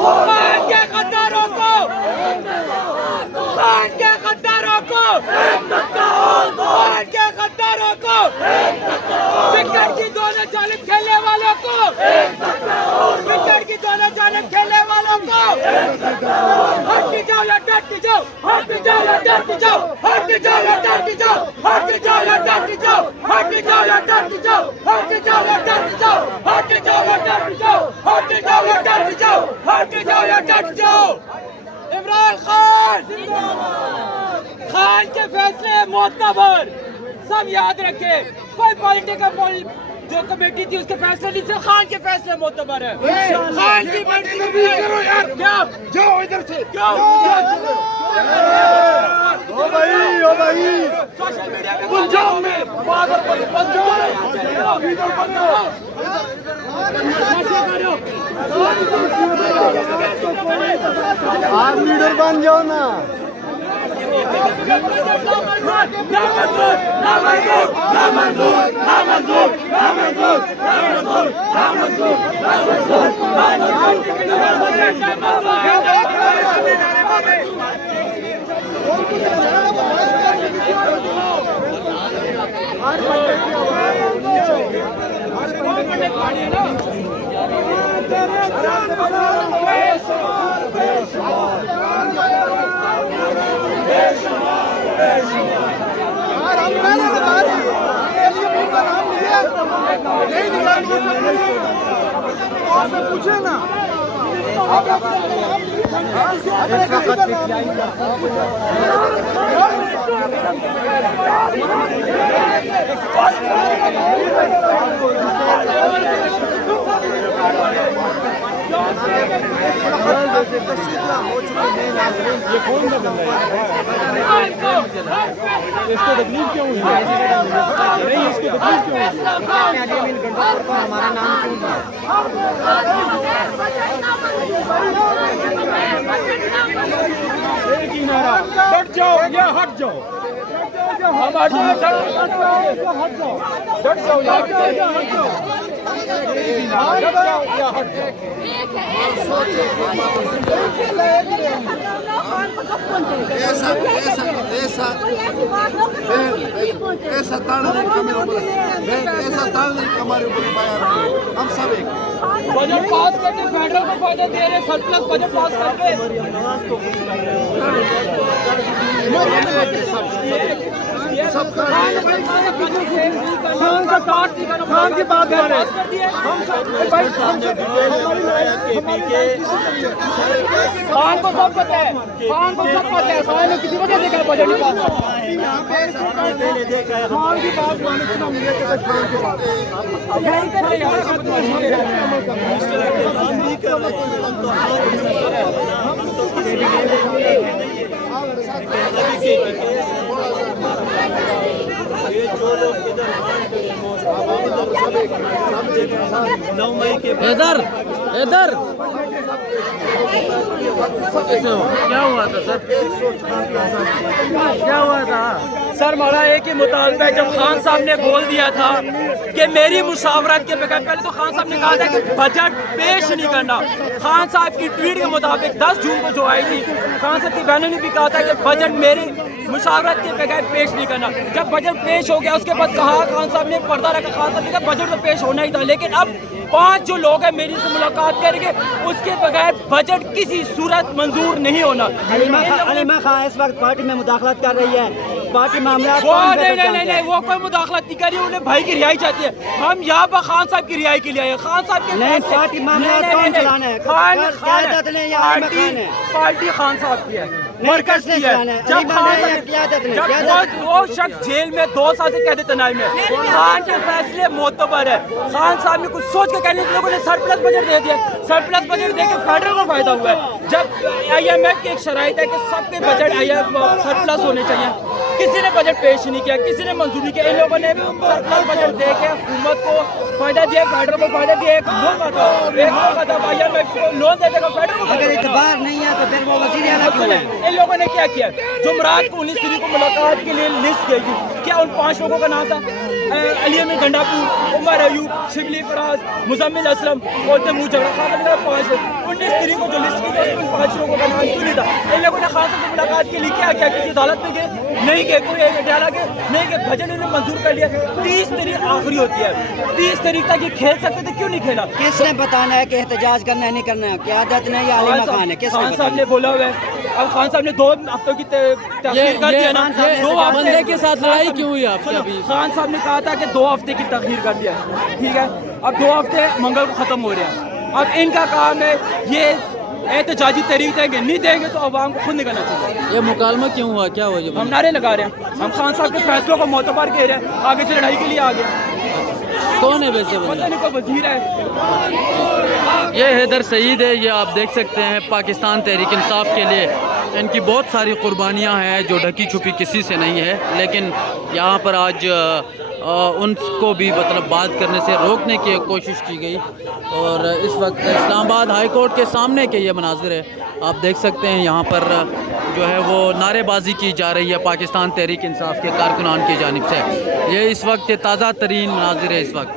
खान के गद्दारों को, खान के गद्दारों को, खान के गद्दारों को, विकेट की दोनों जानिब खेलने वालों को, विकेट की दोनों जानिब खेलने वालों को, हट जाओ या डट जाओ, हट जाओ या डट जाओ, हट जाओ या डट जाओ, हट जाओ या डट जाओ, हट जाओ या डट जाओ, हट जाओ या डट जाओ, हट जाओ या डट जाओ, हट जाओ या डट जाओ, हट जाओ या डट जाओ। इमरान खान खान के फैसले मोतबर, सब याद रखे। कोई पॉलिटिकल जो कमेटी थी उसके फैसले नहीं से खान के फैसले मोतबर है। खान की मर्जी करो यार, क्या जाओ इधर से, क्यों ओ भाई सोशल मीडिया पे पंजाब में पंजाब आप लीडर बन जाओ ना। पूछे ना ये कौन सा बंदा है? इसको तकलीफ क्यों हुई? नहीं, इसको तकलीफ क्यों हुई? हमारा नाम एक ही नारा, हट जाओ या हट जाओ, हम हट जाओ, हट जाओ, हट जाओ, हट जाओ या हट जाओ, हट जाओ या हट जाओ। ऐसा ताना नहीं हमारे ऊपर पाया, हम सब एक बजट पास करके फेडरल को फायदा दे रहे, सरप्लस बजट पास करके खान की बात कर रहे खान को सब पता है, खान को सब पता है, खान ने किसी वजह से क्या बजट नहीं पास। खान की बात माने सुना मुझे कि खान की बात इधर इधर क्या हुआ था सर? क्या हुआ था सर? हमारा एक ही मुतालबा है, जब खान साहब ने बोल दिया था कि मेरी मुशावरत के बगैर, पहले तो खान साहब ने कहा था कि बजट पेश नहीं करना। खान साहब की ट्वीट के मुताबिक 10 जून को जो आई थी, खान साहब की बहनों ने भी कहा था कि बजट मेरी मुशावरत के बगैर पेश नहीं करना। जब बजट पेश हो गया उसके बाद कहा खान साहब ने, पर्दा रखा, खान साहब ने कहा बजट तो पेश होना ही था, लेकिन अब 5 जो लोग हैं मेरी से मुलाकात करेंगे, उसके बगैर बजट किसी सूरत मंजूर नहीं होना। हलीमा खान इस वक्त पार्टी में मुदाखलत कर रही है, पार्टी मामला वो नहीं, वो कोई मुदाखलत नहीं कर रही, उन्हें भाई की रिहाई चाहती है। हम यहाँ पर खान साहब की रिहाई के लिए आए। खान साहब के नहीं, पार्टी मामला कौन चलाना है? पार्टी खान साहब की है, मरकज की है। जब वो शख्स जेल में 2 साल से कैद तनाई में, खान के फैसले मोतबर है। खान साहब ने कुछ सोच के कहने, लोगों ने सरप्लस बजट दे दिया, सरप्लस बजट दे के फेडरल को फायदा हुआ है। जब IMF की एक शराइत है कि सबके बजट सरप्लस होने चाहिए, किसी ने बजट पेश नहीं किया, किसी ने मंजूर नहीं किया। इन लोगों ने सरकार बजट दे के हुकूमत को फायदा दिया, फेडरल को फायदा दिया। एक लोग था भैया मैं लोन दे देगा फेडरल को, अगर इतबार नहीं है तो फिर वो वज़ीर आला क्यों है? इन लोगों ने क्या किया? जुमरात को 19 तारीख को मुलाकात के लिए लिस्ट गई थी, क्या उन 5 लोगों का नाम था? अली अमीन गंडापुर, उमर अयूब, शिबली फराज, मुजम्मिल असलम और तैमूर झगड़ा खान, 5 लोग। 19 तारीख को जो लिस्ट की गई उन 5 लोगों का नाम क्यों नहीं था? इन लोगों ने खान साहब से मुलाकात के लिए क्या किया? किसी अदालत में गए नहीं गए, कोई अदाला के नहीं गए, भजन इन्होंने मंजूर कर लिया। 30 तारीख आखिरी होती है, 30 तारीख तक ये खेल सकते थे, क्यों नहीं खेला? किसने बताना है कि एहतजाज करना है नहीं करना है? क्यादत ने या अली खान है? किसने खान साहब ने बोला हुआ है। अब खान साहब ने 2 हफ्तों की तखीर कर दिया ना, 2 बंदे के साथ लड़ाई क्यों हुई आपकी अभी? खान साहब ने कहा था कि 2 हफ्ते की तखीर कर दिया, ठीक है। अब 2 हफ्ते मंगल को ख़त्म हो रहे हैं। अब इनका काम है ये एहतजाजी तहरीक देंगे, नहीं देंगे तो अवाम को खुद निकलना चाहिए। ये मुकालमा क्यों हुआ, क्या हुआ? हम नारे लगा रहे हैं, हम खान साहब के फैसलों को मोतबर कह रहे हैं, आगे से लड़ाई के लिए आ गए। कौन है वैसे पता नहीं कोई वजीर है। ये हैदर सईद है, ये आप देख सकते हैं पाकिस्तान तहरीक इंसाफ के लिए इनकी बहुत सारी कुर्बानियाँ हैं जो ढकी छुपी किसी से नहीं है, लेकिन यहाँ पर आज उनको भी मतलब बात करने से रोकने की कोशिश की गई। और इस वक्त इस्लामाबाद हाई कोर्ट के सामने के ये मनाजिर है, आप देख सकते हैं यहाँ पर जो है वो नारेबाजी की जा रही है पाकिस्तान तहरीक इंसाफ के कारकुनान की जानिब से। ये इस वक्त ताज़ा तरीन मनाजिर है इस वक्त।